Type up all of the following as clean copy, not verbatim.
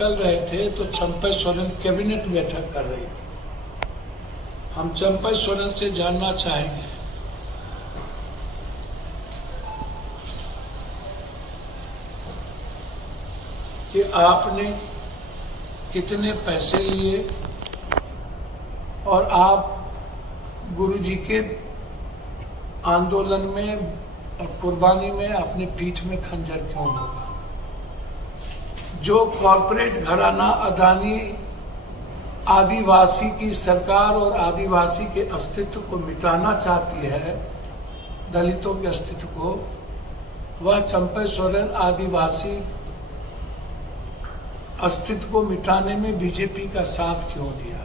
निकल रहे थे तो चंपई सोरेन कैबिनेट बैठक कर रही थी। हम चंपई सोरेन से जानना चाहेंगे कि आपने कितने पैसे लिए और आप गुरुजी के आंदोलन में और कुर्बानी में अपने पीठ में खंजर क्यों लगा? जो कॉरपोरेट घराना अदानी आदिवासी की सरकार और आदिवासी के अस्तित्व को मिटाना चाहती है, दलितों के अस्तित्व को, वह चंपई सोरेन आदिवासी अस्तित्व को मिटाने में बीजेपी का साथ क्यों दिया?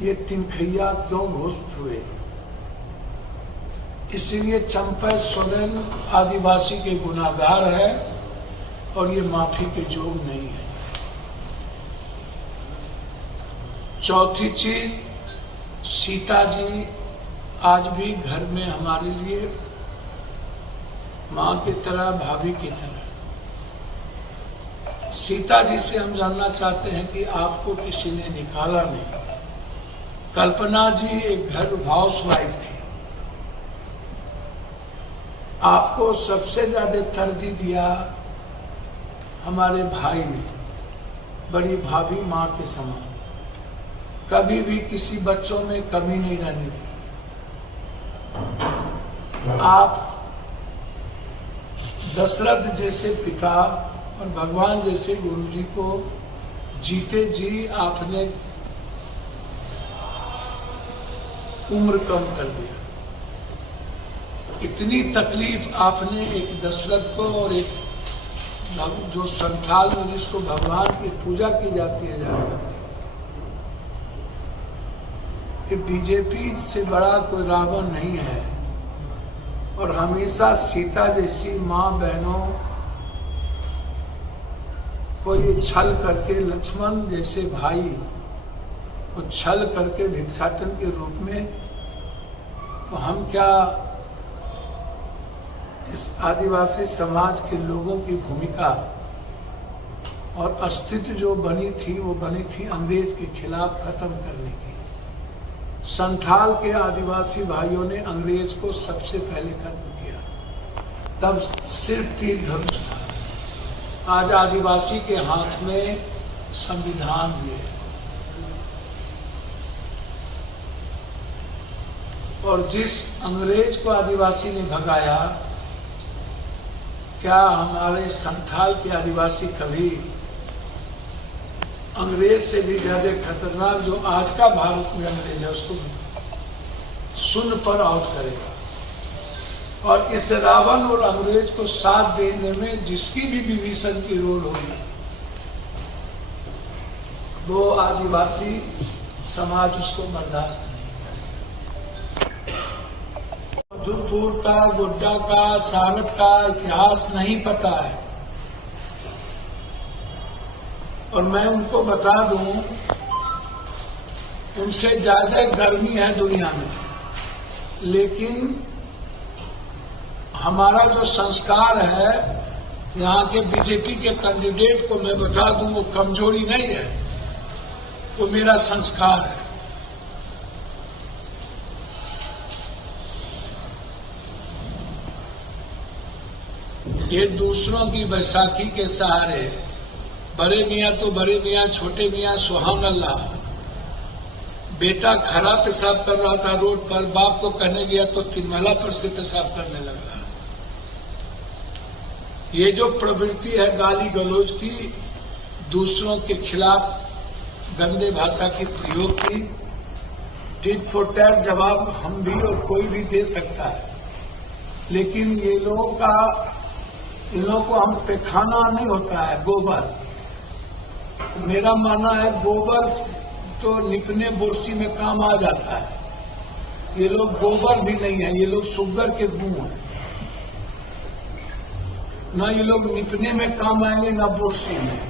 ये तिनखैया क्यों घोषित हुए? इसीलिए चंपई सोरेन आदिवासी के गुनाहगार है और ये माफी के योग नहीं है। चौथी चीज, सीता जी आज भी घर में हमारे लिए मां की तरह, भाभी की तरह। सीता जी से हम जानना चाहते हैं कि आपको किसी ने निकाला नहीं। कल्पना जी एक घर हाउसवाइफ थी, आपको सबसे ज्यादा तरजीह दिया हमारे भाई ने, बड़ी भाभी मां के समान, कभी भी किसी बच्चों में कमी नहीं रहने दी। आप दशरथ जैसे पिता और भगवान जैसे गुरुजी को जीते जी आपने उम्र कम कर दिया। इतनी तकलीफ आपने एक दशरथ को और एक जो संथाल में जिसको भगवान की पूजा की जाती है जाकर, ये बीजेपी से बड़ा कोई रावण नहीं है। और हमेशा सीता जैसी मां बहनों को ये छल करके, लक्ष्मण जैसे भाई को छल करके भिक्षाटन के रूप में, तो हम क्या इस आदिवासी समाज के लोगों की भूमिका और अस्तित्व जो बनी थी वो बनी थी अंग्रेज के खिलाफ खत्म करने की। संथाल के आदिवासी भाइयों ने अंग्रेज को सबसे पहले खत्म किया, तब सिर्फ तीर धनुष था। आज आदिवासी के हाथ में संविधान भी है और जिस अंग्रेज को आदिवासी ने भगाया, क्या हमारे संथाल के आदिवासी कभी अंग्रेज से भी ज्यादा खतरनाक जो आज का भारत में अंग्रेज है उसको शून्य पर आउट करेगा? और इस रावण और अंग्रेज को साथ देने में जिसकी भी विभीषण की रोल होगी, वो आदिवासी समाज उसको बर्दाश्त नहीं करेगा। मधुपुर का, गोड्डा का, सारत का इतिहास नहीं पता है और मैं उनको बता दूं, उनसे ज्यादा गर्मी है दुनिया में, लेकिन हमारा जो संस्कार है, यहाँ के बीजेपी के कैंडिडेट को मैं बता दूं, वो कमजोरी नहीं है, वो मेरा संस्कार है। ये दूसरों की बैसाखी के सहारे, बड़े मियाँ तो बड़े मियाँ, छोटे मियाँ सुहान अल्लाह। बेटा खरा पेशाब कर रहा था रोड पर, बाप को कहने गया तो तिरमला पर से पेशाब करने लगा। ये जो प्रवृत्ति है गाली गलौज की, दूसरों के खिलाफ गंदे भाषा की प्रयोग की, टिट फॉर टैट जवाब हम भी और कोई भी दे सकता है, लेकिन ये इन लोगों को हम पे खाना नहीं होता है गोबर। मेरा मानना है गोबर तो निपने बोरसी में काम आ जाता है। ये लोग गोबर भी नहीं है, ये लोग शुगर के गुण हैं। न ये लोग निपने में काम आएंगे न बोरसी में।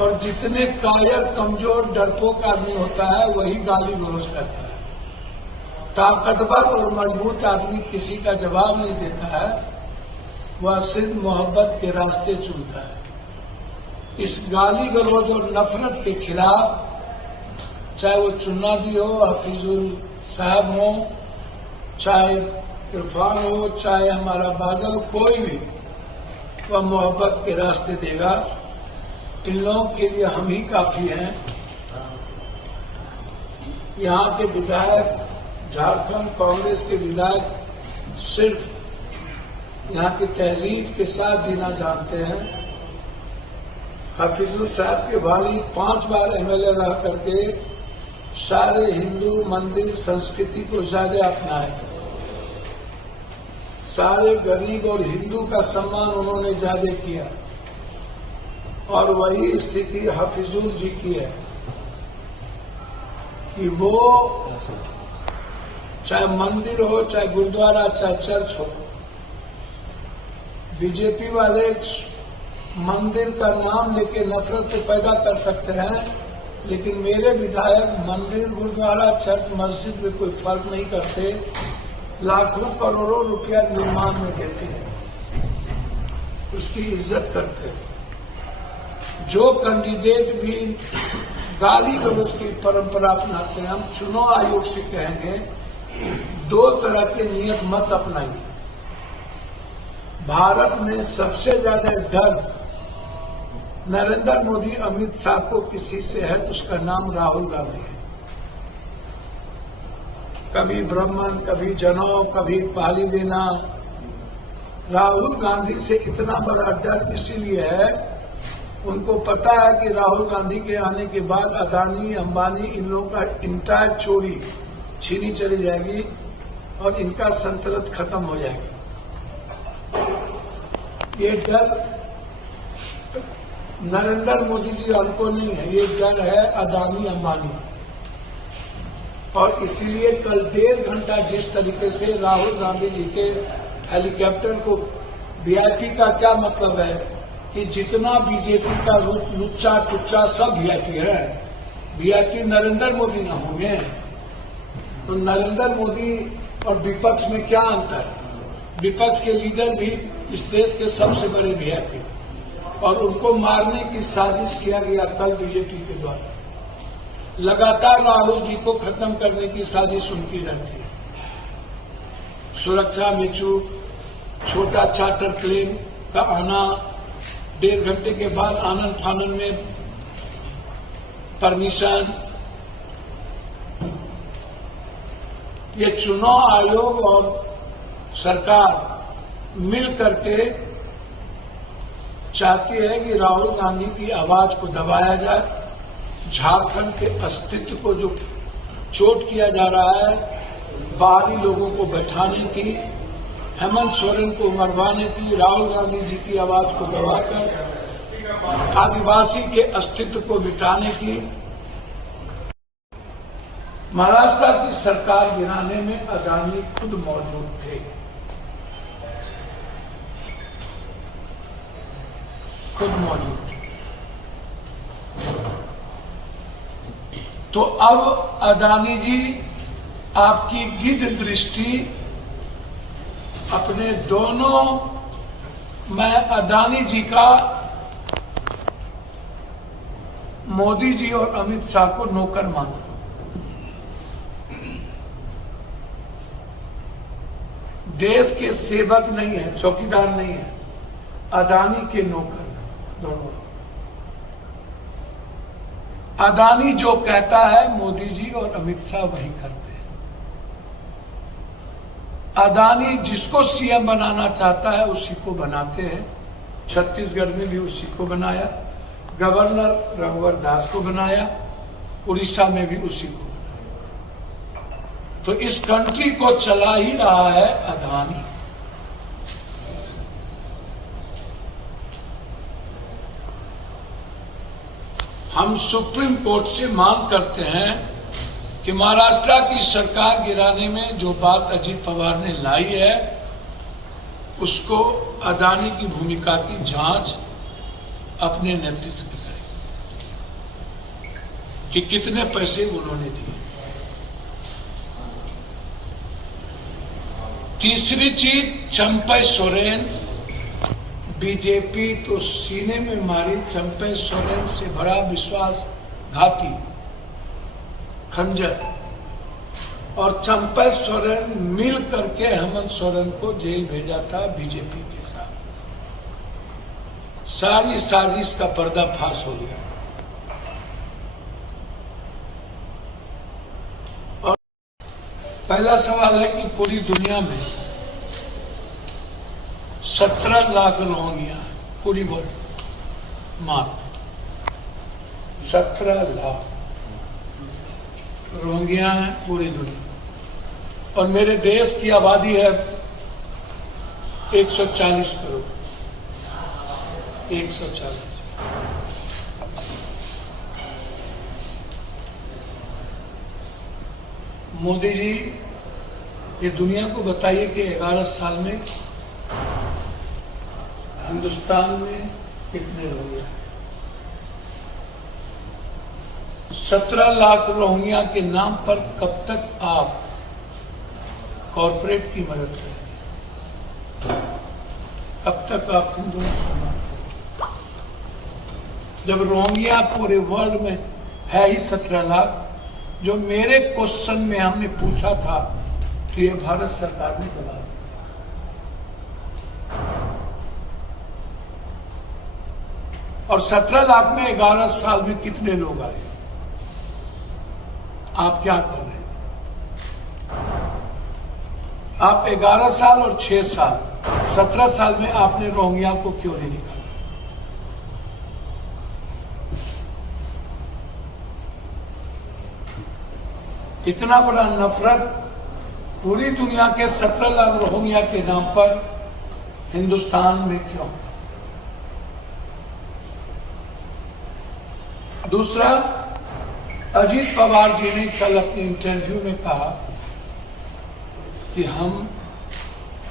और जितने कायर, कमजोर, डरपोक आदमी होता है वही गाली गलौज करता है। ताकतवर और मजबूत आदमी किसी का जवाब नहीं देता है, वह सिर्फ मोहब्बत के रास्ते चुनता है। इस गाली गलौज और नफरत के खिलाफ, चाहे वो चुन्ना जी हो, हफीजुल साहब हो, चाहे इरफान हो, चाहे हमारा बादल, कोई भी वह मोहब्बत के रास्ते देगा। इन लोगों के लिए हम ही काफी हैं। यहाँ के विधायक, झारखंड कांग्रेस के विधायक सिर्फ यहाँ की तहजीब के साथ जीना जानते हैं। हफीजुल साहब के भाई 5 बार एमएलए रह करके सारे हिंदू मंदिर संस्कृति को ज्यादा अपनाए, सारे गरीब और हिंदू का सम्मान उन्होंने ज्यादा किया, और वही स्थिति हफीजुल जी की है कि वो चाहे मंदिर हो, चाहे गुरुद्वारा, चाहे चर्च हो, बीजेपी वाले मंदिर का नाम लेके नफरत तो पैदा कर सकते हैं, लेकिन मेरे विधायक मंदिर, गुरुद्वारा, चर्च, मस्जिद में कोई फर्क नहीं करते, लाखों करोड़ों रुपया निर्माण में देते हैं, उसकी इज्जत करते हैं। जो कैंडिडेट भी गाली गलौज की परंपरा अपनाते हैं, हम चुनाव आयोग से कहेंगे 2 तरह के नियत मत अपनाइए। भारत में सबसे ज्यादा डर नरेंद्र मोदी, अमित शाह को किसी से है तो उसका नाम राहुल गांधी है। कभी ब्राह्मण, कभी जनेऊ, कभी पाली देना। राहुल गांधी से इतना बड़ा डर इसीलिए है, उनको पता है कि राहुल गांधी के आने के बाद अदानी, अंबानी, इन लोगों का इंटायर चोरी छीनी चली जाएगी और इनका संतुलन खत्म हो जाएगा। ये डर नरेंद्र मोदी जी को नहीं है, ये डर है अदानी, अंबानी। और इसीलिए कल 1.5 घंटा जिस तरीके से राहुल गांधी जी के हेलीकॉप्टर को, वीआईपी का क्या मतलब है कि जितना बीजेपी का लुच्चा टुच्चा सब वीआईपी है, वीआईपी नरेंद्र मोदी न होंगे तो नरेंद्र मोदी और विपक्ष में क्या अंतर है? विपक्ष के लीडर भी इस देश के सबसे बड़े वीआईपी, और उनको मारने की साजिश किया गया कल बीजेपी के द्वारा। लगातार राहुल जी को खत्म करने की साजिश उनकी रहती है। सुरक्षा में चूक, छोटा चार्टर प्लेन का आना, 1.5 घंटे के बाद आनंद फानन में परमिशन, ये चुनाव आयोग और सरकार मिल करके चाहती है कि राहुल गांधी की आवाज को दबाया जाए। झारखंड के अस्तित्व को जो चोट किया जा रहा है, बाहरी लोगों को बैठाने की, हेमंत सोरेन को मरवाने की, राहुल गांधी जी की आवाज को दबाकर आदिवासी के अस्तित्व को मिटाने की। महाराष्ट्र की सरकार गिराने में अदानी खुद मौजूद थे। खुद मौजूद थे। तो अब अदानी जी, आपकी गिद्ध दृष्टि अपने दोनों, मैं अदानी जी का मोदी जी और अमित शाह को नौकर मानता हूं। देश के सेवक नहीं है, चौकीदार नहीं है, अदानी के नौकर दोनों। अदानी जो कहता है मोदी जी और अमित शाह वही करते हैं। अदानी जिसको सीएम बनाना चाहता है उसी को बनाते हैं। छत्तीसगढ़ में भी उसी को बनाया, गवर्नर रघुवर दास को बनाया, उड़ीसा में भी उसी को बनाया। तो इस कंट्री को चला ही रहा है अदानी। हम सुप्रीम कोर्ट से मांग करते हैं कि महाराष्ट्र की सरकार गिराने में जो बात अजीत पवार ने लाई है, उसको अदानी की भूमिका की जांच अपने नेतृत्व में करें कि कितने पैसे उन्होंने दिए। तीसरी चीज, चंपई सोरेन बीजेपी तो सीने में मारी चंपे सोरेन से भरा विश्वासघाती खंजर, और चंपे सोरेन मिल करके हेमंत सोरेन को जेल भेजा था बीजेपी के साथ। सारी साजिश का पर्दाफाश हो गया। और पहला सवाल है कि पूरी दुनिया में 17 लाख रोहिंग्या, पूरी वर्ल्ड मात्र 17 लाख रोहिंग्या हैं पूरी दुनिया, और मेरे देश की आबादी है 140 करोड़। 140। मोदी जी, ये दुनिया को बताइए कि 11 साल में हिंदुस्तान में कितने रोहिंग्या हैं? 17 लाख रोहिंग्या के नाम पर कब तक आप कॉरपोरेट की मदद करेंगे? कब तक आप हिंदू मुसलमान? जब रोहिंग्या पूरे वर्ल्ड में है ही 17 लाख, जो मेरे क्वेश्चन में हमने पूछा था कि ये भारत सरकार ने जवाब दिया। और 17 लाख में 11 साल में कितने लोग आए? आप क्या कर रहे हैं? आप 11 साल और 6 साल 17 साल में आपने रोहिंग्या को क्यों नहीं निकाला? इतना बड़ा नफरत पूरी दुनिया के 17 लाख रोहिंग्या के नाम पर हिंदुस्तान में क्यों? दूसरा, अजीत पवार जी ने कल अपने इंटरव्यू में कहा कि हम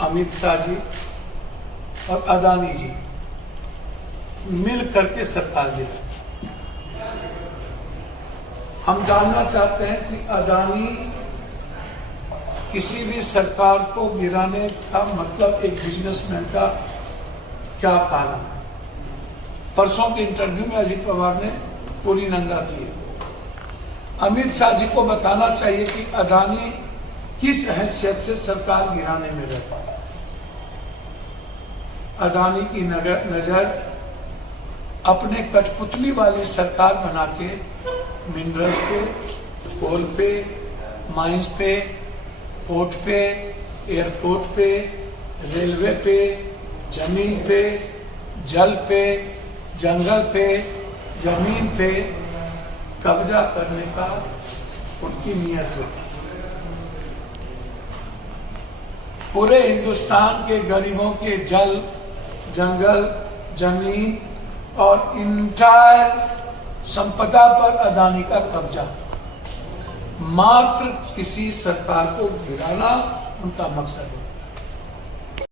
अमित शाह जी और अदानी जी मिल करके सरकार गिराए। हम जानना चाहते हैं कि अदानी किसी भी सरकार को गिराने का मतलब एक बिजनेसमैन का क्या कारण है? परसों के इंटरव्यू में अजीत पवार ने पूरी नंगा की है। अमित शाह जी को बताना चाहिए कि अदानी किस हैसियत से सरकार गिराने में रहता है। अदानी की नजर अपने कठपुतली वाली सरकार बना के मिनरल्स पे, कोल पे, माइंस पे, पोर्ट पे, एयरपोर्ट पे, रेलवे पे, जमीन पे, जल पे, जंगल पे, जमीन पे कब्जा करने का उनकी नियत होती है। पूरे हिंदुस्तान के गरीबों के जल, जंगल, जमीन और इंटायर संपदा पर अदानी का कब्जा, मात्र किसी सरकार को गिराना उनका मकसद है।